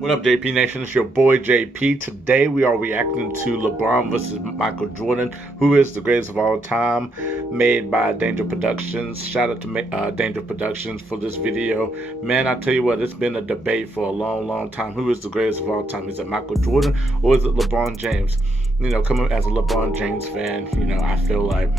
What up, JP Nation? It's your boy JP. Today we are reacting to LeBron versus Michael Jordan, who is the greatest of all time, made by Danger Productions. Shout out to Danger Productions for this video. Man, I tell you what, it's been a debate for a long time. Who is the greatest of all time? Is it Michael Jordan or is it LeBron James? You know, coming as a LeBron James fan, you know, I feel like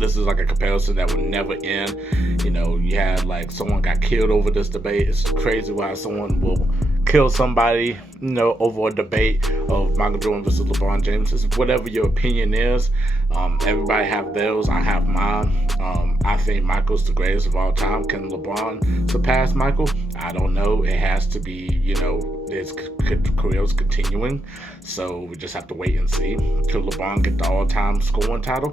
this is like a comparison that would never end. You know, you had like someone got killed over this debate. It's crazy why someone will kill somebody, you know, over a debate of Michael Jordan versus LeBron James. It's whatever your opinion is. Everybody have theirs. I have mine. I think Michael's the greatest of all time. Can LeBron surpass Michael? I don't know. It has to be, you know, his career is continuing. So we just have to wait and see. Could LeBron get the all-time scoring title?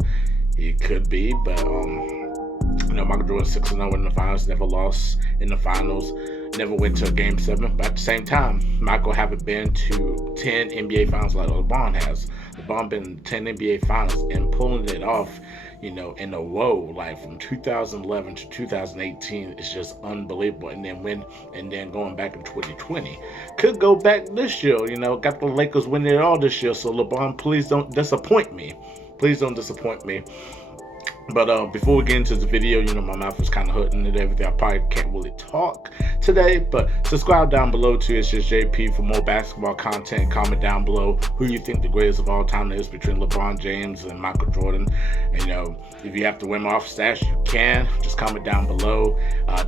He could be, but you know, Michael Jordan 6-0 in the finals, never lost in the finals, never went to a Game 7. But at the same time, Michael haven't been to 10 NBA finals like LeBron has. LeBron been in 10 NBA finals and pulling it off, you know, in a row, like from 2011 to 2018, it's just unbelievable. And then going back in 2020, could go back this year. You know, got the Lakers winning it all this year. So LeBron, please don't disappoint me. Please don't disappoint me. But before we get into the video, you know, my mouth is kind of hurting and everything. I probably can't really talk today, but subscribe down below too. It's just JP for more basketball content. Comment down below who you think the greatest of all time is between LeBron James and Michael Jordan. And, you know, if you have to win off stats, you can. Just comment down below.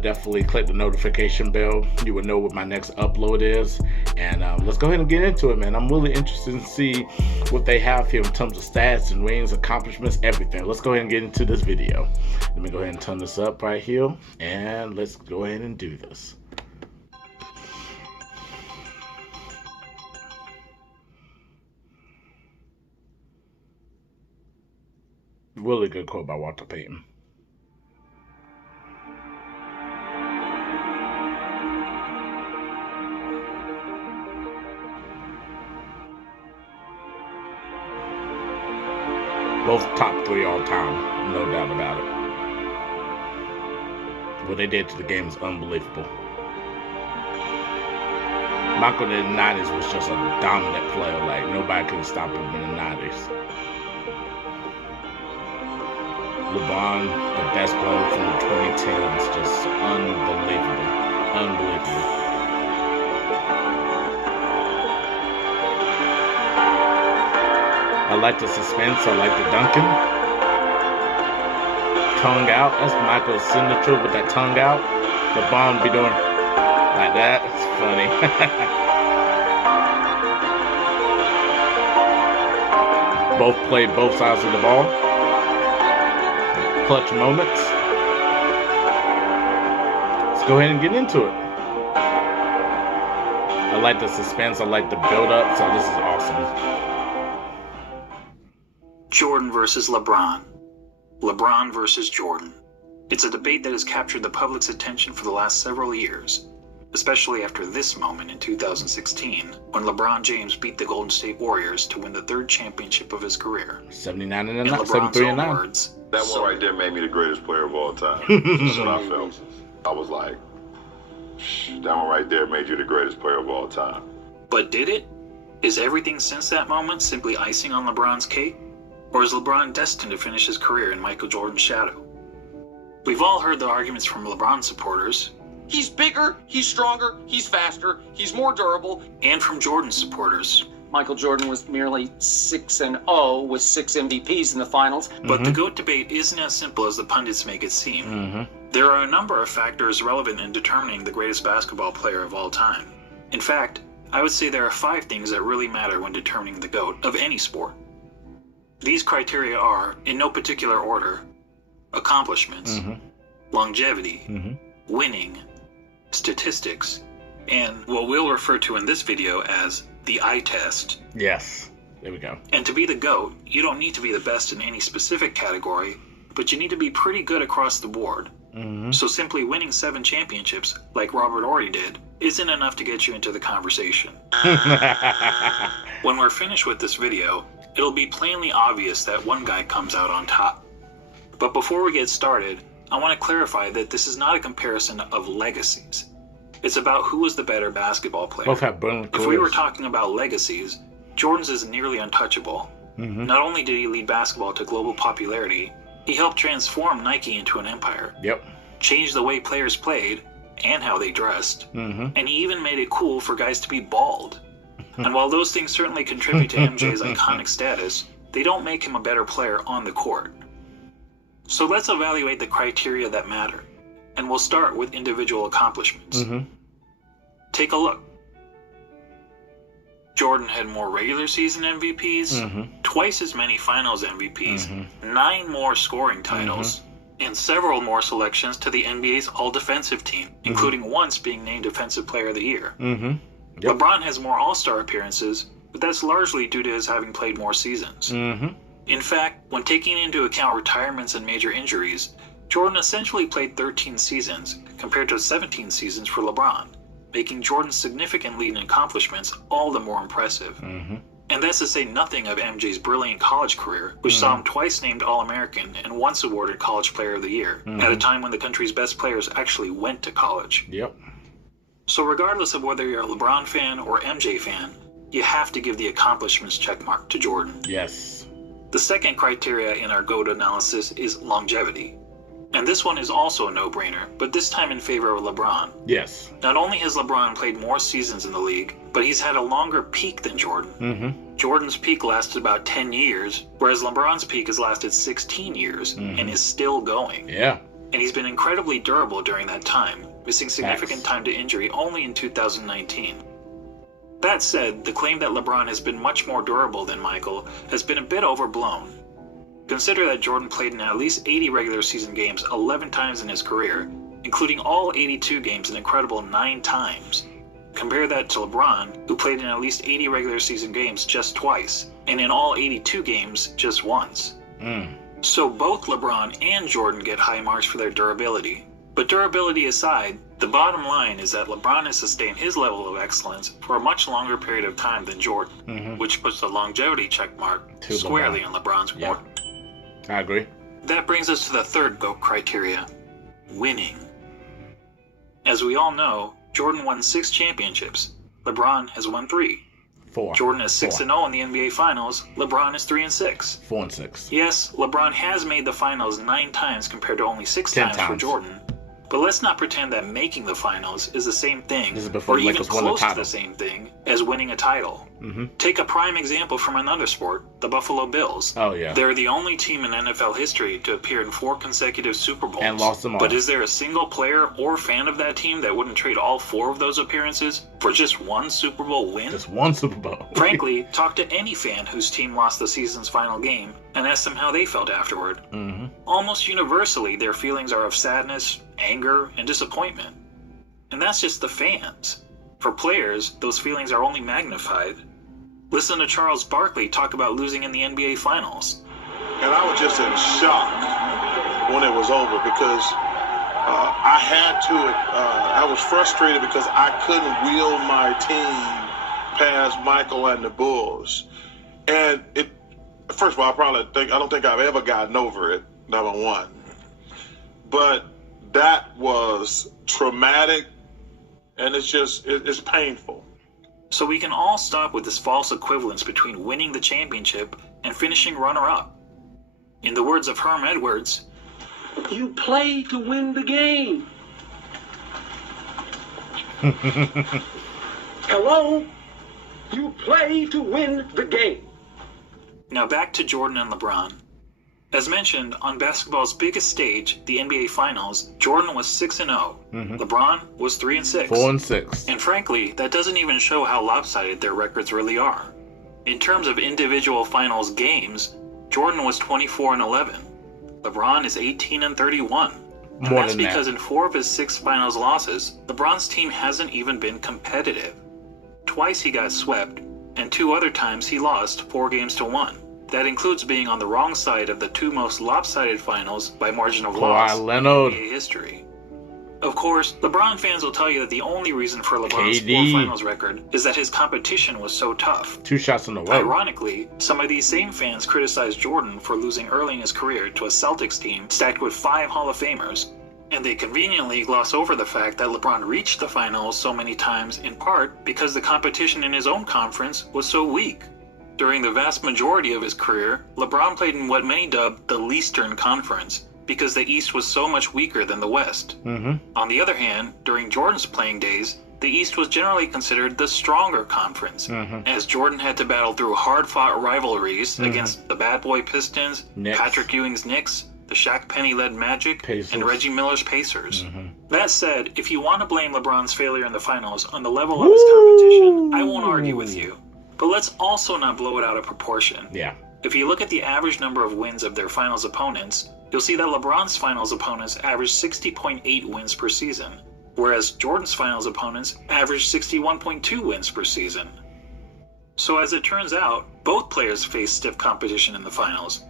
Definitely click the notification bell. You will know what my next upload is. And let's go ahead and get into it, man. I'm really interested to see what they have here in terms of stats and rings, accomplishments, everything. Let's go ahead and get into this video. Let me go ahead and turn this up right here, and let's go ahead and do this. Really good quote by Walter Payton. Both top 3 all time, no doubt about it. What they did to the game is unbelievable. Michael in the 90s was just a dominant player. Like, nobody could stop him in the 90s. LeBron, the best player from the 2010s, just unbelievable. Unbelievable. I like the suspense, I like the dunking. Tongue out, that's Michael's signature with that tongue out. LeBron be doing like that, it's funny. Both played both sides of the ball. Clutch moments. Let's go ahead and get into it. I like the suspense, I like the build up, so this is awesome. Jordan versus LeBron. LeBron versus Jordan. It's a debate that has captured the public's attention for the last several years, especially after this moment in 2016, when LeBron James beat the Golden State Warriors to win the 3rd championship of his career. 79 and in 9, LeBron's 73 and 9. own words, that one right there made me the greatest player of all time. That's what I felt. I was like, that one right there made you the greatest player of all time. But did it? Is everything since that moment simply icing on LeBron's cake? Or is LeBron destined to finish his career in Michael Jordan's shadow? We've all heard the arguments from LeBron supporters. He's bigger, he's stronger, he's faster, he's more durable. And from Jordan supporters. Michael Jordan was merely 6-0 with 6 MVPs in the finals. But the GOAT debate isn't as simple as the pundits make it seem. There are a number of factors relevant in determining the greatest basketball player of all time. In fact, I would say there are 5 things that really matter when determining the GOAT of any sport. These criteria are, in no particular order, accomplishments, longevity, winning, statistics, and what we'll refer to in this video as the eye test. Yes, there we go. And to be the GOAT, you don't need to be the best in any specific category, but you need to be pretty good across the board. So simply winning 7 championships, like Robert Horry did, isn't enough to get you into the conversation. When we're finished with this video, it'll be plainly obvious that one guy comes out on top. But before we get started, I want to clarify that this is not a comparison of legacies. It's about who was the better basketball player. Both have brilliant If we were careers. talking about legacies, Jordan's is nearly untouchable. Not only did he lead basketball to global popularity, he helped transform Nike into an empire. Yep. Changed the way players played and how they dressed. And he even made it cool for guys to be bald. And while those things certainly contribute to MJ's iconic status, they don't make him a better player on the court. So let's evaluate the criteria that matter. And we'll start with individual accomplishments. Take a look. Jordan had more regular season MVPs, twice as many finals MVPs, 9 more scoring titles, and several more selections to the NBA's all-defensive team, including once being named Defensive Player of the Year. Yep. LeBron has more All-Star appearances, but that's largely due to his having played more seasons. In fact, when taking into account retirements and major injuries, Jordan essentially played 13 seasons compared to 17 seasons for LeBron, making Jordan's significant lead in accomplishments all the more impressive. And that's to say nothing of MJ's brilliant college career, which saw him twice named All-American and once awarded College Player of the Year, at a time when the country's best players actually went to college. Yep. So regardless of whether you're a LeBron fan or MJ fan, you have to give the accomplishments checkmark to Jordan. Yes. The second criteria in our GOAT analysis is longevity. And this one is also a no-brainer, but this time in favor of LeBron. Yes. Not only has LeBron played more seasons in the league, but he's had a longer peak than Jordan. Jordan's peak lasted about 10 years, whereas LeBron's peak has lasted 16 years and is still going. Yeah. And he's been incredibly durable during that time, missing significant time to injury only in 2019. That said, the claim that LeBron has been much more durable than Michael has been a bit overblown. Consider that Jordan played in at least 80 regular season games 11 times in his career, including all 82 games an incredible 9 times. Compare that to LeBron, who played in at least 80 regular season games just twice, and in all 82 games just once. So both LeBron and Jordan get high marks for their durability. But durability aside, the bottom line is that LeBron has sustained his level of excellence for a much longer period of time than Jordan, which puts the longevity checkmark squarely on LeBron's Yeah. court. I agree. That brings us to the third GOAT criteria, winning. As we all know, Jordan won 6 championships. LeBron has won 3. 4. Jordan is 6-0 in the NBA Finals. LeBron is 3-6. 4 and 6. Yes, LeBron has made the finals 9 times compared to only 6 10 times for times. Jordan. But let's not pretend that making the finals is the same thing, This is before or the even Lakers won the close to title. the same thing as winning a title. Take a prime example from another sport, the Buffalo Bills. Oh, yeah. They're the only team in NFL history to appear in 4 consecutive Super Bowls. And lost them all. But is there a single player or fan of that team that wouldn't trade all 4 of those appearances for just 1 Super Bowl win? Just 1 Super Bowl. Frankly, talk to any fan whose team lost the season's final game and ask them how they felt afterward. Almost universally, their feelings are of sadness, anger, and disappointment. And that's just the fans. For players, those feelings are only magnified. Listen to Charles Barkley talk about losing in the NBA Finals. And I was just in shock when it was over because I had to. I was frustrated because I couldn't wheel my team past Michael and the Bulls. And it, first of all, I don't think I've ever gotten over it. Number one, but that was traumatic, and it's painful. So we can all stop with this false equivalence between winning the championship and finishing runner-up. In the words of Herm Edwards, you play to win the game. Hello? You play to win the game. now back to Jordan and LeBron. As mentioned, on basketball's biggest stage, the NBA Finals, Jordan was 6-0. LeBron was 3-6. 4 and 6. And frankly, that doesn't even show how lopsided their records really are. In terms of individual finals games, Jordan was 24-11. LeBron is 18-31. And More that's than because that. in 4 of his 6 finals losses, LeBron's team hasn't even been competitive. Twice he got swept, and 2 other times he lost 4 games to 1. That includes being on the wrong side of the 2 most lopsided finals by margin of loss in Leonard. NBA history. Of course, LeBron fans will tell you that the only reason for LeBron's KD. 4 finals record is that his competition was so tough. 2 shots in a row. Ironically, some of these same fans criticized Jordan for losing early in his career to a Celtics team stacked with 5 Hall of Famers, And they conveniently gloss over the fact that LeBron reached the finals so many times in part because the competition in his own conference was so weak. During the vast majority of his career, LeBron played in what many dubbed the Leastern Conference because the East was so much weaker than the West. On the other hand, during Jordan's playing days, the East was generally considered the stronger conference, as Jordan had to battle through hard-fought rivalries against the Bad Boy Pistons, Knicks. Patrick Ewing's Knicks, the Shaq Penny-led Magic, Pacers. and Reggie Miller's Pacers. That said, if you want to blame LeBron's failure in the finals on the level of his competition, I won't argue with you. But let's also not blow it out of proportion. Yeah. If you look at the average number of wins of their finals opponents, you'll see that LeBron's finals opponents averaged 60.8 wins per season, whereas Jordan's finals opponents averaged 61.2 wins per season. So as it turns out, both players face stiff competition in the finals.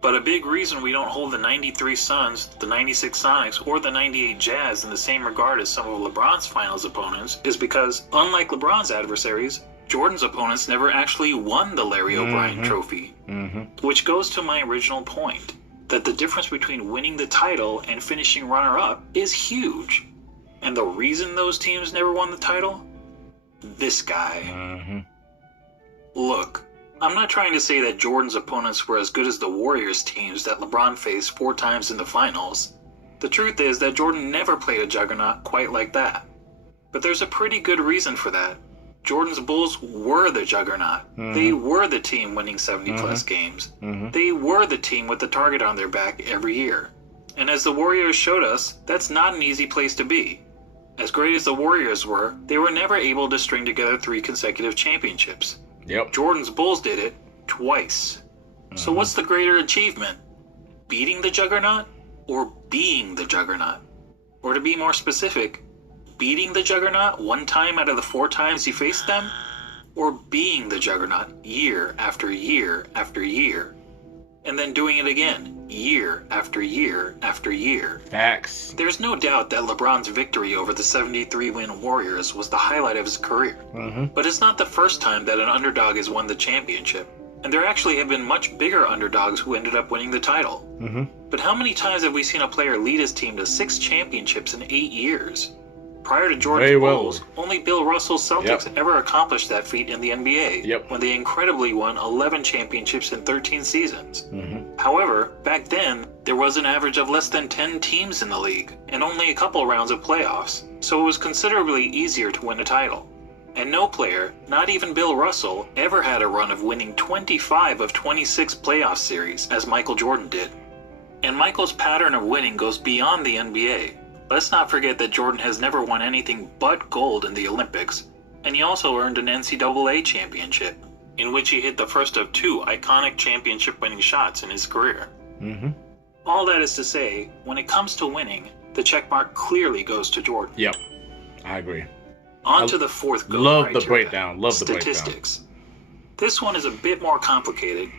But a big reason we don't hold the 93 Suns, the 96 Sonics, or the 98 Jazz in the same regard as some of LeBron's finals opponents is because, unlike LeBron's adversaries, Jordan's opponents never actually won the Larry O'Brien Trophy. Which goes to my original point, that the difference between winning the title and finishing runner-up is huge. And the reason those teams never won the title? This guy. Look, I'm not trying to say that Jordan's opponents were as good as the Warriors teams that LeBron faced 4 times in the finals. The truth is that Jordan never played a juggernaut quite like that. But there's a pretty good reason for that. Jordan's Bulls were the juggernaut. They were the team winning 70-plus games. They were the team with the target on their back every year. And as the Warriors showed us, that's not an easy place to be. As great as the Warriors were, they were never able to string together 3 consecutive championships. Yep. Jordan's Bulls did it twice. So what's the greater achievement? Beating the juggernaut or being the juggernaut? Or to be more specific, beating the juggernaut 1 time out of the 4 times you faced them? Or being the juggernaut year after year after year? And then doing it again, year after year after year. Facts. There's no doubt that LeBron's victory over the 73-win Warriors was the highlight of his career. But it's not the first time that an underdog has won the championship. And there actually have been much bigger underdogs who ended up winning the title. But how many times have we seen a player lead his team to 6 championships in 8 years? Prior to Jordan's Bulls, only Bill Russell's Celtics ever accomplished that feat in the NBA, when they incredibly won 11 championships in 13 seasons. However, back then, there was an average of less than 10 teams in the league, and only a couple rounds of playoffs, so it was considerably easier to win a title. And no player, not even Bill Russell, ever had a run of winning 25 of 26 playoff series, as Michael Jordan did. And Michael's pattern of winning goes beyond the NBA. Let's not forget that Jordan has never won anything but gold in the Olympics, and he also earned an NCAA championship, in which he hit the first of 2 iconic championship-winning shots in his career. All that is to say, when it comes to winning, the checkmark clearly goes to Jordan. Yep, I agree. On to the 4th GOAT Love criteria, the breakdown. Love the breakdown. statistics. This one is a bit more complicated.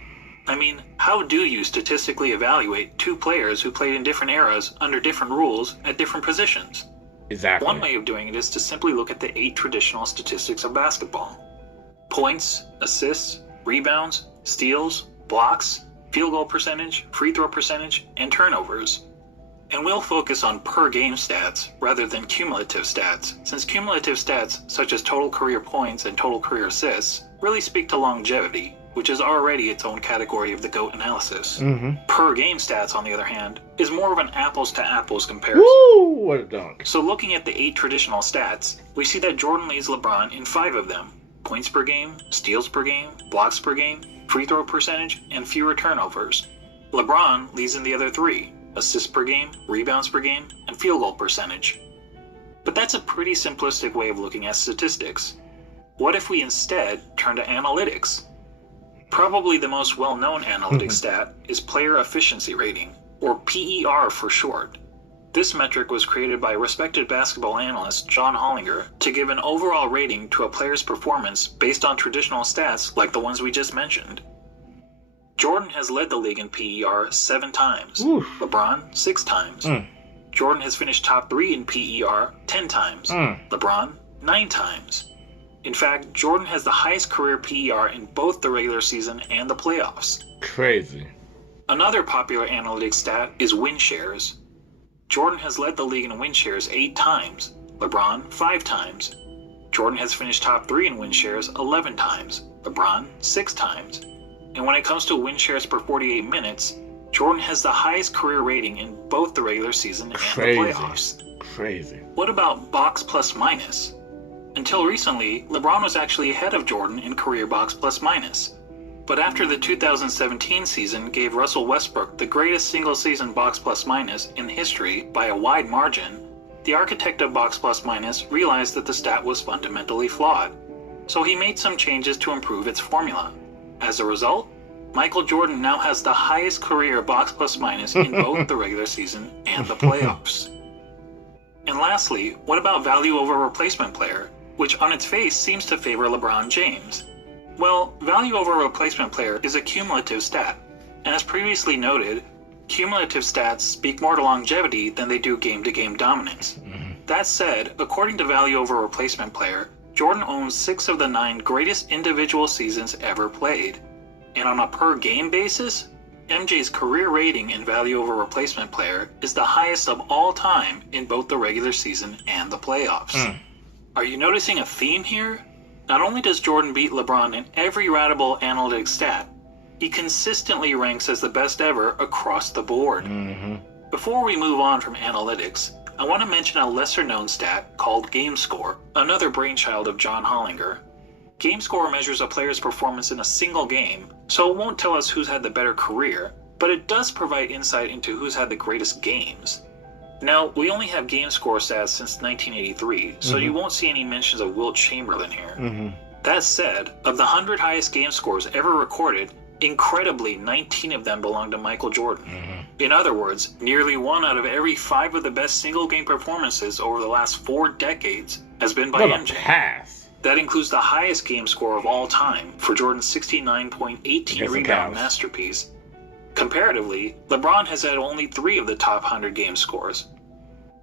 I mean, how do you statistically evaluate 2 players who played in different eras under different rules at different positions? Exactly. One way of doing it is to simply look at the 8 traditional statistics of basketball. Points, assists, rebounds, steals, blocks, field goal percentage, free throw percentage, and turnovers. And we'll focus on per-game stats rather than cumulative stats, since cumulative stats, such as total career points and total career assists, really speak to longevity, which is already its own category of the GOAT analysis. Per-game stats, on the other hand, is more of an apples-to-apples comparison. Woo! What a dunk. So looking at the 8 traditional stats, we see that Jordan leads LeBron in 5 of them: points per game, steals per game, blocks per game, free throw percentage, and fewer turnovers. LeBron leads in the other 3: assists per game, rebounds per game, and field goal percentage. But that's a pretty simplistic way of looking at statistics. What if we instead turn to analytics? Probably the most well-known analytic stat is player efficiency rating, or PER for short. This metric was created by respected basketball analyst John Hollinger to give an overall rating to a player's performance based on traditional stats like the ones we just mentioned. Jordan has led the league in PER 7 times, LeBron 6 times. Jordan has finished top 3 in PER 10 times, LeBron 9 times. In fact, Jordan has the highest career PER in both the regular season and the playoffs. Crazy. Another popular analytic stat is win shares. Jordan has led the league in win shares 8 times, LeBron 5 times. Jordan has finished top 3 in win shares 11 times, LeBron 6 times. And when it comes to win shares per 48 minutes, Jordan has the highest career rating in both the regular season and the playoffs. Crazy. What about box plus minus? Until recently, LeBron was actually ahead of Jordan in career box plus minus. But after the 2017 season gave Russell Westbrook the greatest single-season box plus minus in history by a wide margin, the architect of box plus minus realized that the stat was fundamentally flawed. So he made some changes to improve its formula. As a result, Michael Jordan now has the highest career box plus minus in both the regular season and the playoffs. And lastly, what about value over replacement player, which on its face seems to favor LeBron James? Well, value over replacement player is a cumulative stat, and as previously noted, cumulative stats speak more to longevity than they do game-to-game dominance. That said, according to value over replacement player, Jordan owns 6 of the 9 greatest individual seasons ever played. And on a per-game basis, MJ's career rating in value over replacement player is the highest of all time in both the regular season and the playoffs. Are you noticing a theme here? Not only does Jordan beat LeBron in every ratable analytic stat, he consistently ranks as the best ever across the board. Before we move on from analytics, I want to mention a lesser-known stat called Gamescore, another brainchild of John Hollinger. Gamescore measures a player's performance in a single game, so it won't tell us who's had the better career, but it does provide insight into who's had the greatest games. Now, we only have Gamescore stats since 1983, so you won't see any mentions of Wilt Chamberlain here. That said, of the 100 highest game scores ever recorded, incredibly 19 of them belong to Michael Jordan. In other words, nearly 1 out of every 5 of the best single-game performances over the last 4 decades has been by MJ. That includes the highest game score of all time for Jordan's 69.18 rebound masterpiece. Comparatively, LeBron has had only 3 of the top 100 game scores.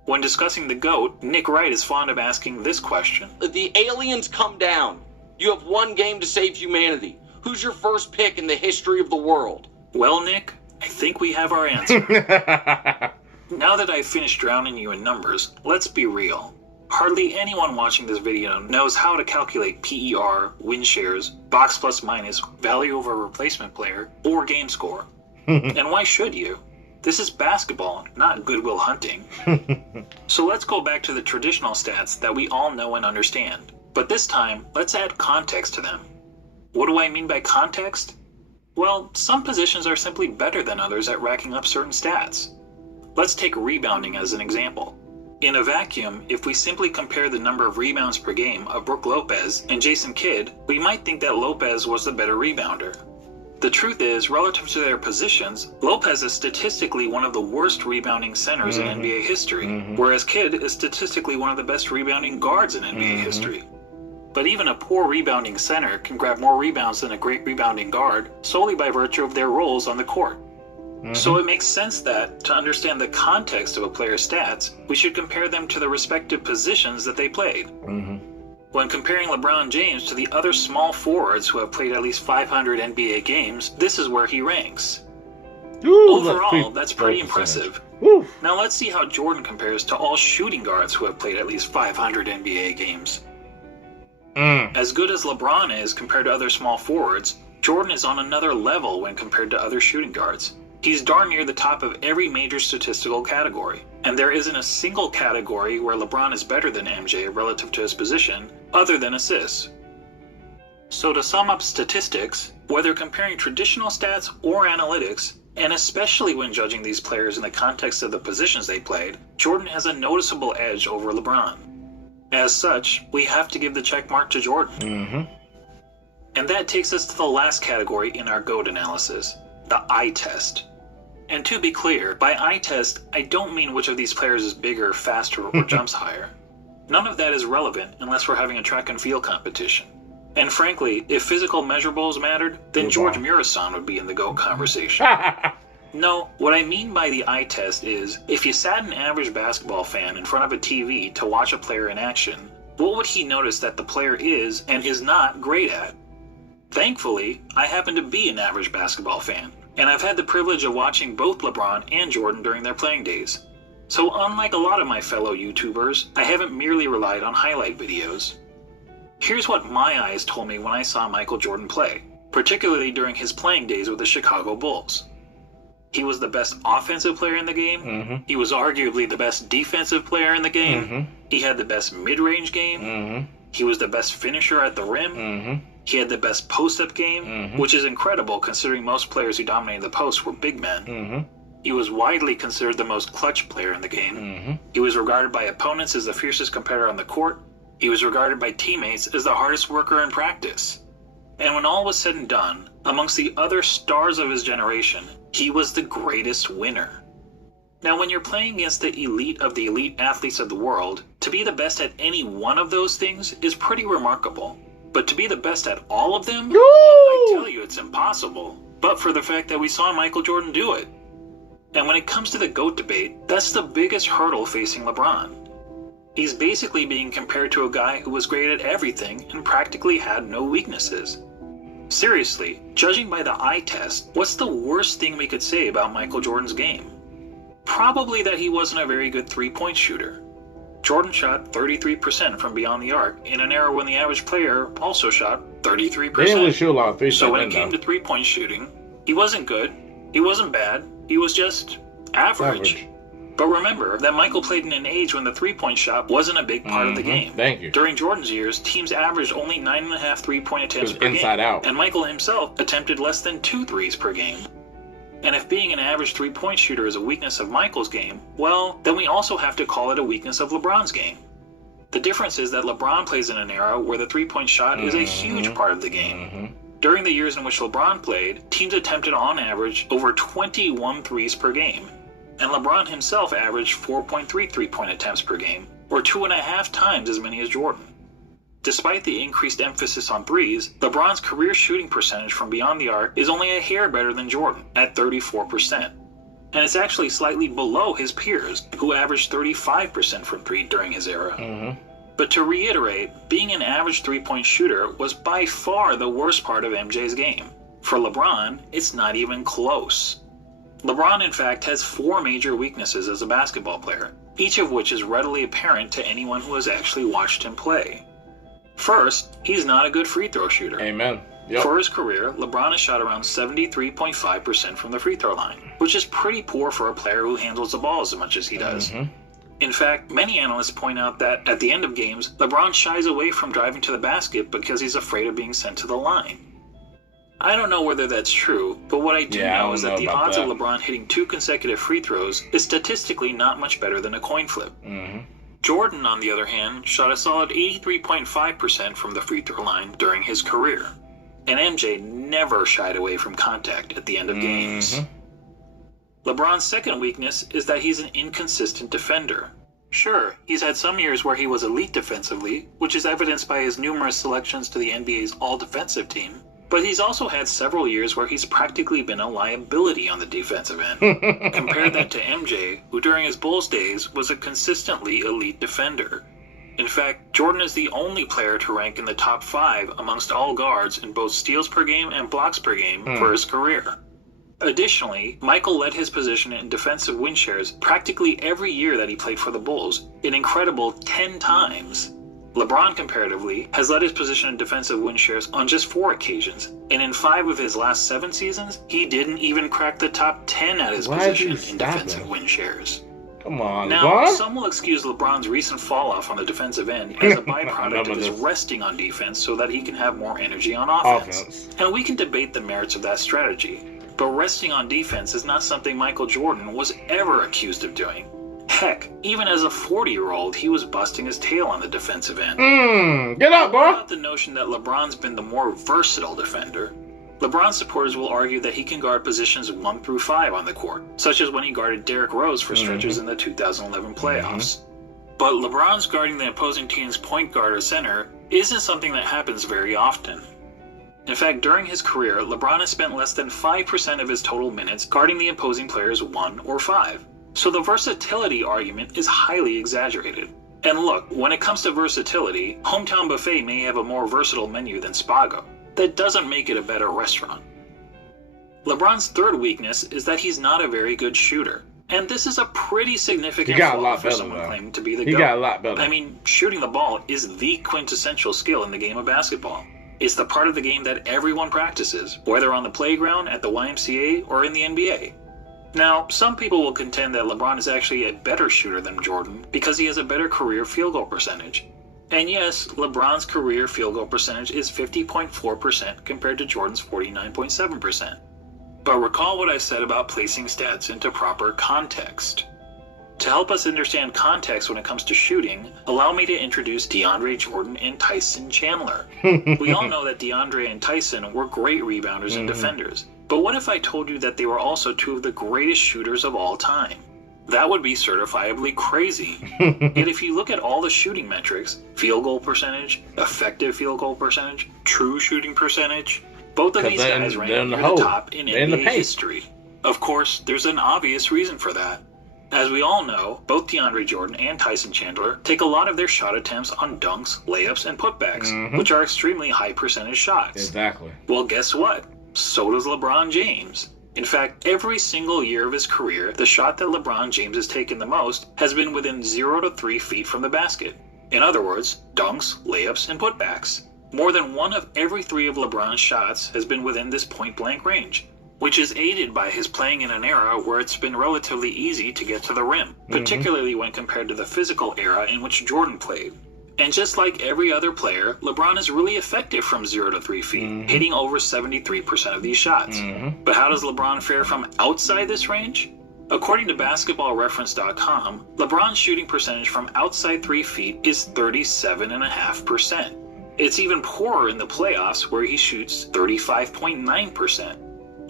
When discussing the GOAT, Nick Wright is fond of asking this question. The aliens come down. You have 1 game to save humanity. Who's your first pick in the history of the world? Well, Nick, I think we have our answer. Now that I've finished drowning you in numbers, let's be real. Hardly anyone watching this video knows how to calculate PER, win shares, box plus minus, value over replacement player, or game score. And why should you? This is basketball, not Good Will Hunting. So let's go back to the traditional stats that we all know and understand. But this time, let's add context to them. What do I mean by context? Well, some positions are simply better than others at racking up certain stats. Let's take rebounding as an example. In a vacuum, if we simply compare the number of rebounds per game of Brook Lopez and Jason Kidd, we might think that Lopez was the better rebounder. The truth is, relative to their positions, Lopez is statistically one of the worst rebounding centers in NBA history, whereas Kidd is statistically one of the best rebounding guards in NBA history. But even a poor rebounding center can grab more rebounds than a great rebounding guard solely by virtue of their roles on the court. So it makes sense that, to understand the context of a player's stats, we should compare them to the respective positions that they played. When comparing LeBron James to the other small forwards who have played at least 500 NBA games, this is where he ranks. Overall, that's pretty impressive. Now let's see how Jordan compares to all shooting guards who have played at least 500 NBA games. As good as LeBron is compared to other small forwards, Jordan is on another level when compared to other shooting guards. He's darn near the top of every major statistical category, and there isn't a single category where LeBron is better than MJ relative to his position, other than assists. So to sum up statistics, whether comparing traditional stats or analytics, and especially when judging these players in the context of the positions they played, Jordan has a noticeable edge over LeBron. As such, we have to give the check mark to Jordan. And that takes us to the last category in our GOAT analysis, the eye test. And to be clear, by eye test, I don't mean which of these players is bigger, faster, or jumps higher. None of that is relevant unless we're having a track and field competition. And frankly, if physical measurables mattered, then George Murasan would be in the GOAT conversation. No, what I mean by the eye test is, if you sat an average basketball fan in front of a TV to watch a player in action, what would he notice that the player is and is not great at? Thankfully, I happen to be an average basketball fan, and I've had the privilege of watching both LeBron and Jordan during their playing days. So unlike a lot of my fellow YouTubers, I haven't merely relied on highlight videos. Here's what my eyes told me when I saw Michael Jordan play, particularly during his playing days with the Chicago Bulls. He was the best offensive player in the game. He was arguably the best defensive player in the game. He had the best mid-range game. He was the best finisher at the rim. He had the best post-up game, which is incredible considering most players who dominated the post were big men. He was widely considered the most clutch player in the game. He was regarded by opponents as the fiercest competitor on the court. He was regarded by teammates as the hardest worker in practice. And when all was said and done, amongst the other stars of his generation, he was the greatest winner. Now, when you're playing against the elite of the elite athletes of the world, to be the best at any one of those things is pretty remarkable. But to be the best at all of them? I tell you, it's impossible. But for the fact that we saw Michael Jordan do it. And when it comes to the GOAT debate, that's the biggest hurdle facing LeBron. He's basically being compared to a guy who was great at everything and practically had no weaknesses. Seriously, judging by the eye test, what's the worst thing we could say about Michael Jordan's game? Probably that he wasn't a very good three-point shooter. Jordan shot 33% from beyond the arc in an era when the average player also shot 33%. They didn't really shoot a lot of threes. So when it came to three-point shooting, he wasn't good, he wasn't bad, he was just average. But remember that Michael played in an age when the three-point shot wasn't a big part of the game. Thank you. During Jordan's years, teams averaged only 9.5 three-point attempts per inside game. out. And Michael himself attempted less than 2 threes per game. And if being an average three-point shooter is a weakness of Michael's game, well, then we also have to call it a weakness of LeBron's game. The difference is that LeBron plays in an era where the three-point shot is a huge part of the game. During the years in which LeBron played, teams attempted on average over 21 threes per game. And LeBron himself averaged 4.3 three-point attempts per game, or 2.5 times as many as Jordan. Despite the increased emphasis on threes, LeBron's career shooting percentage from beyond the arc is only a hair better than Jordan, at 34%. And it's actually slightly below his peers, who averaged 35% from three during his era. But to reiterate, being an average three-point shooter was by far the worst part of MJ's game. For LeBron, it's not even close. LeBron, in fact, has 4 major weaknesses as a basketball player, each of which is readily apparent to anyone who has actually watched him play. First, he's not a good free throw shooter. Amen. Yep. For his career, LeBron has shot around 73.5% from the free throw line, which is pretty poor for a player who handles the ball as much as he does. In fact, many analysts point out that at the end of games, LeBron shies away from driving to the basket because he's afraid of being sent to the line. I don't know whether that's true, but what I do know is that the odds of LeBron hitting 2 consecutive free throws is statistically not much better than a coin flip. Jordan, on the other hand, shot a solid 83.5% from the free throw line during his career. And MJ never shied away from contact at the end of games. LeBron's second weakness is that he's an inconsistent defender. Sure, he's had some years where he was elite defensively, which is evidenced by his numerous selections to the NBA's all-defensive team. But he's also had several years where he's practically been a liability on the defensive end. Compare that to MJ, who during his Bulls days was a consistently elite defender. In fact, Jordan is the only player to rank in the top 5 amongst all guards in both steals per game and blocks per game for his career. Additionally, Michael led his position in defensive win shares practically every year that he played for the Bulls, an incredible 10 times. LeBron, comparatively, has led his position in defensive win shares on just 4 occasions, and in 5 of his last 7 seasons, he didn't even crack the top 10 at his position in defensive win shares. Come on, now, LeBron? Some will excuse LeBron's recent fall-off on the defensive end as a byproduct of his resting on defense so that he can have more energy on offense. And we can debate the merits of that strategy, but resting on defense is not something Michael Jordan was ever accused of doing. Heck, even as a 40-year-old, he was busting his tail on the defensive end. Get up, bro! About the notion that LeBron's been the more versatile defender, LeBron supporters will argue that he can guard positions 1 through 5 on the court, such as when he guarded Derrick Rose for stretches in the 2011 playoffs. But LeBron's guarding the opposing team's point guard or center isn't something that happens very often. In fact, during his career, LeBron has spent less than 5% of his total minutes guarding the opposing players 1 or 5. So the versatility argument is highly exaggerated. And look, when it comes to versatility, Hometown Buffet may have a more versatile menu than Spago. That doesn't make it a better restaurant. LeBron's third weakness is that he's not a very good shooter. And this is a pretty significant He got a flaw lot for better, someone though. claiming to be the He GOAT. got a lot better. I mean, shooting the ball is the quintessential skill in the game of basketball. It's the part of the game that everyone practices, whether on the playground, at the YMCA, or in the NBA. Now, some people will contend that LeBron is actually a better shooter than Jordan because he has a better career field goal percentage. And yes, LeBron's career field goal percentage is 50.4% compared to Jordan's 49.7%. But recall what I said about placing stats into proper context. To help us understand context when it comes to shooting, allow me to introduce DeAndre Jordan and Tyson Chandler. We all know that DeAndre and Tyson were great rebounders and defenders. But what if I told you that they were also two of the greatest shooters of all time? That would be certifiably crazy. Yet if you look at all the shooting metrics, field goal percentage, effective field goal percentage, true shooting percentage, both of these guys rank near the top in NBA history. Of course, there's an obvious reason for that. As we all know, both DeAndre Jordan and Tyson Chandler take a lot of their shot attempts on dunks, layups, and putbacks, which are extremely high percentage shots. Exactly. Well, guess what? So does LeBron James. In fact, every single year of his career, the shot that LeBron James has taken the most has been within 0 to 3 feet from the basket. In other words, dunks, layups, and putbacks. More than 1 of every 3 of LeBron's shots has been within this point-blank range, which is aided by his playing in an era where it's been relatively easy to get to the rim, particularly when compared to the physical era in which Jordan played. And just like every other player, LeBron is really effective from 0 to 3 feet, hitting over 73% of these shots. But how does LeBron fare from outside this range? According to basketballreference.com, LeBron's shooting percentage from outside 3 feet is 37.5%. It's even poorer in the playoffs where he shoots 35.9%.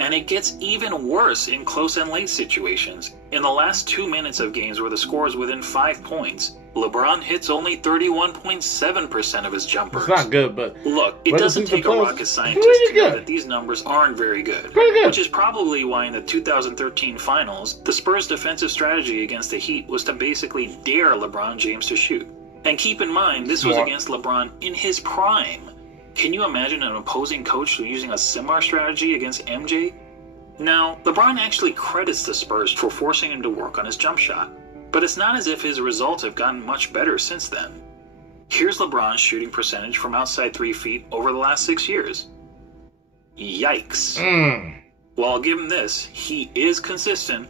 And it gets even worse in close and late situations. In the last 2 minutes of games where the score is within 5 points, LeBron hits only 31.7% of his jumpers. It's not good, but... Look, it doesn't take a rocket scientist to know that these numbers aren't very good. Which is probably why in the 2013 finals, the Spurs' defensive strategy against the Heat was to basically dare LeBron James to shoot. And keep in mind, this was against LeBron in his prime. Can you imagine an opposing coach using a similar strategy against MJ? Now, LeBron actually credits the Spurs for forcing him to work on his jump shot, but it's not as if his results have gotten much better since then. Here's LeBron's shooting percentage from outside 3 feet over the last 6 years. Yikes. Well, I'll give him this, he is consistent.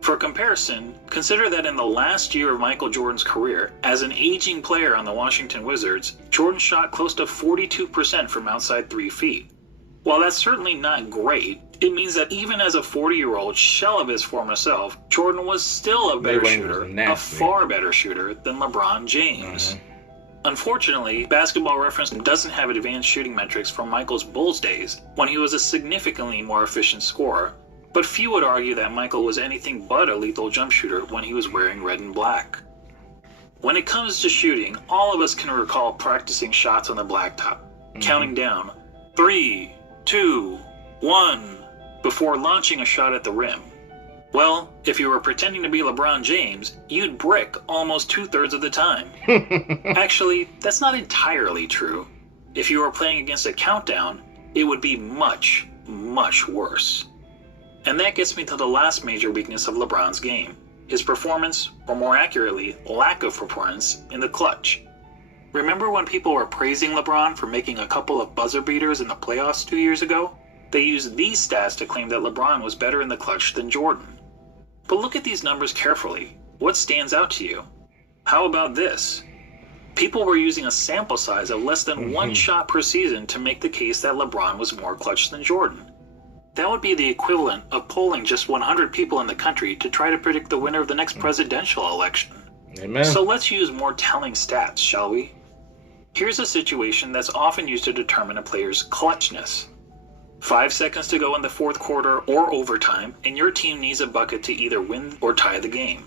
For comparison, consider that in the last year of Michael Jordan's career, as an aging player on the Washington Wizards, Jordan shot close to 42% from outside 3 feet. While that's certainly not great, it means that even as a 40-year-old shell of his former self, Jordan was still a better shooter, a far better shooter than LeBron James. Unfortunately, Basketball Reference doesn't have advanced shooting metrics from Michael's Bulls days, when he was a significantly more efficient scorer. But few would argue that Michael was anything but a lethal jump shooter when he was wearing red and black. When it comes to shooting, all of us can recall practicing shots on the blacktop, counting down 3, 2, 1, before launching a shot at the rim. Well, if you were pretending to be LeBron James, you'd brick almost 2/3 of the time. Actually, that's not entirely true. If you were playing against a countdown, it would be much, much worse. And that gets me to the last major weakness of LeBron's game, his performance, or more accurately, lack of performance, in the clutch. Remember when people were praising LeBron for making a couple of buzzer beaters in the playoffs 2 years ago? They used these stats to claim that LeBron was better in the clutch than Jordan. But look at these numbers carefully. What stands out to you? How about this? People were using a sample size of less than 1 shot per season to make the case that LeBron was more clutch than Jordan. That would be the equivalent of polling just 100 people in the country to try to predict the winner of the next presidential election. Amen. So let's use more telling stats, shall we? Here's a situation that's often used to determine a player's clutchness. 5 seconds to go in the fourth quarter or overtime, and your team needs a bucket to either win or tie the game.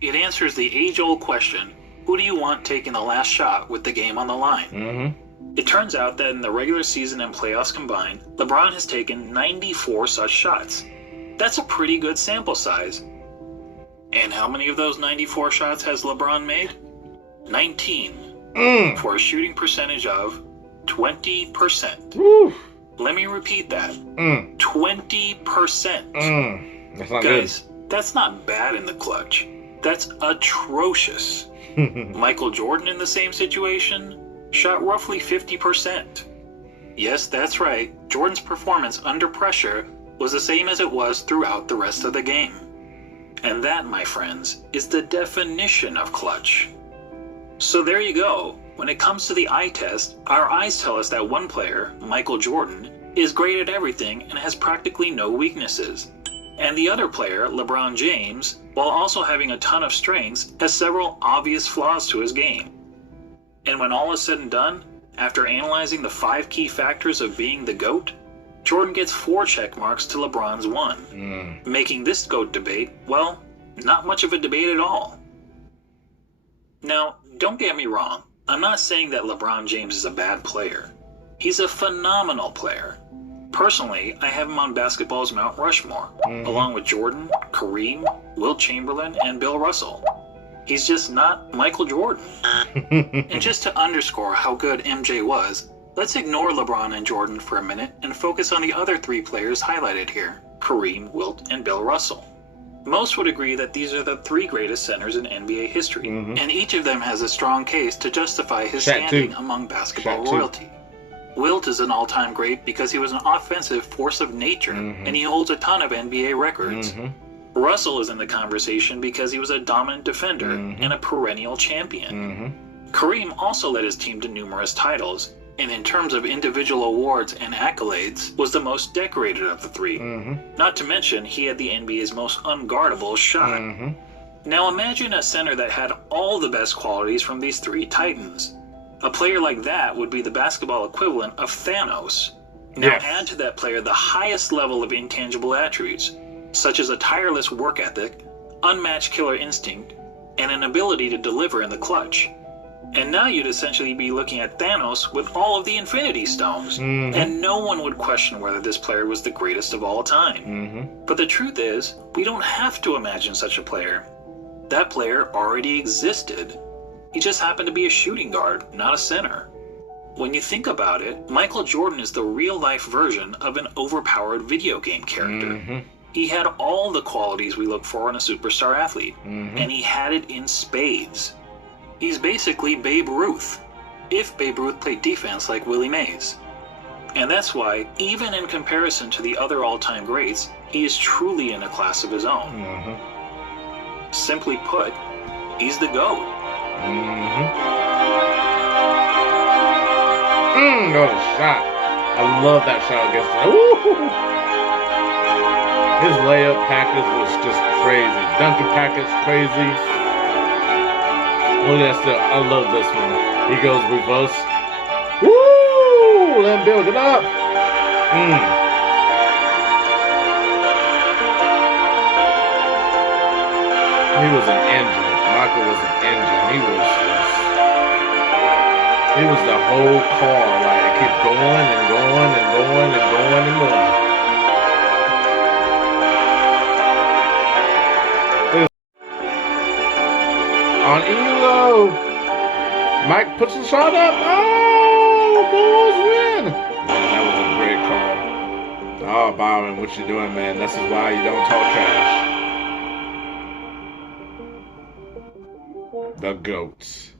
It answers the age-old question, who do you want taking the last shot with the game on the line? It turns out that in the regular season and playoffs combined, LeBron has taken 94 such shots. That's a pretty good sample size. And how many of those 94 shots has LeBron made? 19. For a shooting percentage of 20%. Woo. Let me repeat that. 20%. That's not Guys, That's not bad in the clutch. That's atrocious. Michael Jordan in the same situation shot roughly 50%. Yes, that's right. Jordan's performance under pressure was the same as it was throughout the rest of the game. And that, my friends, is the definition of clutch. So there you go. When it comes to the eye test, our eyes tell us that one player, Michael Jordan, is great at everything and has practically no weaknesses. And the other player, LeBron James, while also having a ton of strengths, has several obvious flaws to his game. And when all is said and done, after analyzing the 5 key factors of being the GOAT, Jordan gets 4 check marks to LeBron's 1, making this GOAT debate, well, not much of a debate at all. Now, don't get me wrong, I'm not saying that LeBron James is a bad player. He's a phenomenal player. Personally, I have him on basketball's Mount Rushmore, along with Jordan, Kareem, Wilt Chamberlain, and Bill Russell. He's just not Michael Jordan. And just to underscore how good MJ was, let's ignore LeBron and Jordan for a minute and focus on the other 3 players highlighted here, Kareem, Wilt, and Bill Russell. Most would agree that these are the 3 greatest centers in NBA history, and each of them has a strong case to justify his standing among basketball royalty. Wilt is an all-time great because he was an offensive force of nature, and he holds a ton of NBA records. Russell is in the conversation because he was a dominant defender and a perennial champion. Kareem also led his team to numerous titles, and in terms of individual awards and accolades, was the most decorated of the 3. Not to mention, he had the NBA's most unguardable shot. Now imagine a center that had all the best qualities from these 3 titans. A player like that would be the basketball equivalent of Thanos. Now add to that player the highest level of intangible attributes, such as a tireless work ethic, unmatched killer instinct, and an ability to deliver in the clutch. And now you'd essentially be looking at Thanos with all of the Infinity Stones, and no one would question whether this player was the greatest of all time. But the truth is, we don't have to imagine such a player. That player already existed. He just happened to be a shooting guard, not a center. When you think about it, Michael Jordan is the real-life version of an overpowered video game character. He had all the qualities we look for in a superstar athlete, and he had it in spades. He's basically Babe Ruth, if Babe Ruth played defense like Willie Mays. And that's why, even in comparison to the other all-time greats, he is truly in a class of his own. Simply put, he's the GOAT. What a shot. I love that shot against him. His layup package was just crazy. Dunking package, crazy. Look at that still. I love this one. He goes reverse. Woo! Let him build it up. He was an engine. Michael was an engine. He was the whole car. Like, it kept going and going and going and going and going. On Elo, Mike puts the shot up. Oh, Bulls win. Man, that was a great call. Oh, Byron, what you doing, man? This is why you don't talk trash. The GOATs.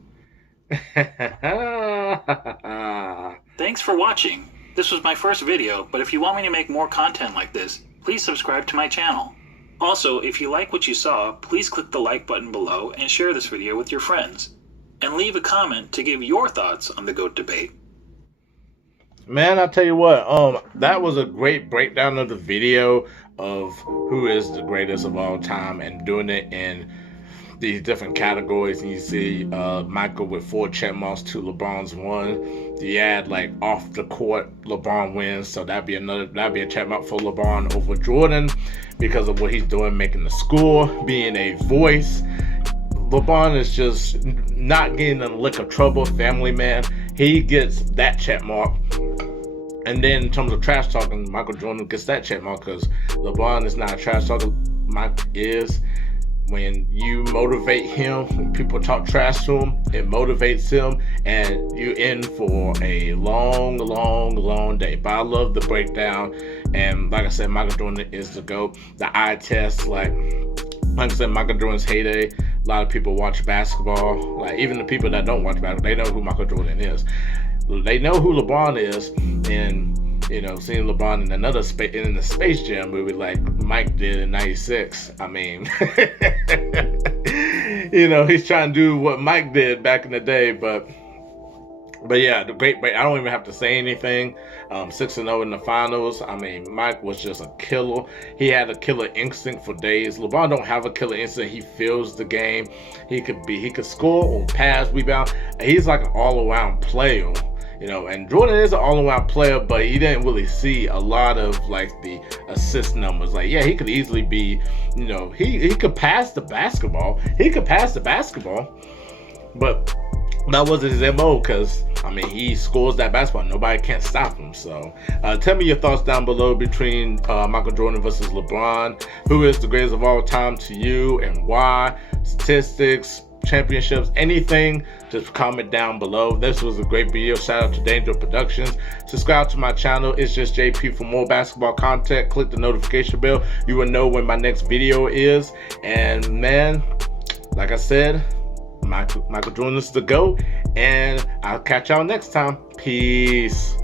Thanks for watching. This was my first video, but if you want me to make more content like this, please subscribe to my channel. Also, if you like what you saw, please click the like button below and share this video with your friends. And leave a comment to give your thoughts on the GOAT debate. Man, I'll tell you what, that was a great breakdown of the video of who is the greatest of all time and doing it in these different categories. And you see Michael with 4 check marks to LeBron's 1. You add like off the court, LeBron wins, so that'd be a check mark for LeBron over Jordan because of what he's doing, making the score, being a voice. LeBron is just not getting in a lick of trouble, family man. He gets that check mark. And then in terms of trash talking, Michael Jordan gets that check mark because LeBron is not a trash talker. Mike is. When you motivate him, when people talk trash to him, it motivates him, and you're in for a long, long, long day. But I love the breakdown, and like I said, Michael Jordan is the GOAT. The eye test, like, like I said, Michael Jordan's heyday. A lot of people watch basketball. Like, even the people that don't watch basketball, they know who Michael Jordan is. They know who LeBron is, and you know, seeing LeBron in another in the Space Jam movie like Mike did in '96. I mean, you know, he's trying to do what Mike did back in the day, but yeah, the great break. I don't even have to say anything. 6-0 in the finals. I mean, Mike was just a killer. He had a killer instinct for days. LeBron don't have a killer instinct. He feels the game. He could score or pass, rebound. He's like an all-around player. You know, and Jordan is an all-around player, but he didn't really see a lot of like the assist numbers. Like, yeah, he could easily be, you know, he could pass the basketball. But that wasn't his MO, because I mean, he scores that basketball. Nobody can't stop him. So tell me your thoughts down below between Michael Jordan versus LeBron. Who is the greatest of all time to you, and why? Statistics, championships, anything, just comment down below. This was a great video. Shout out to Danger Productions. Subscribe to my channel. It's just JP for more basketball content. Click the notification bell. You will know when my next video is. And man, like I said, Michael Jordan is the GOAT, and I'll catch y'all next time. Peace.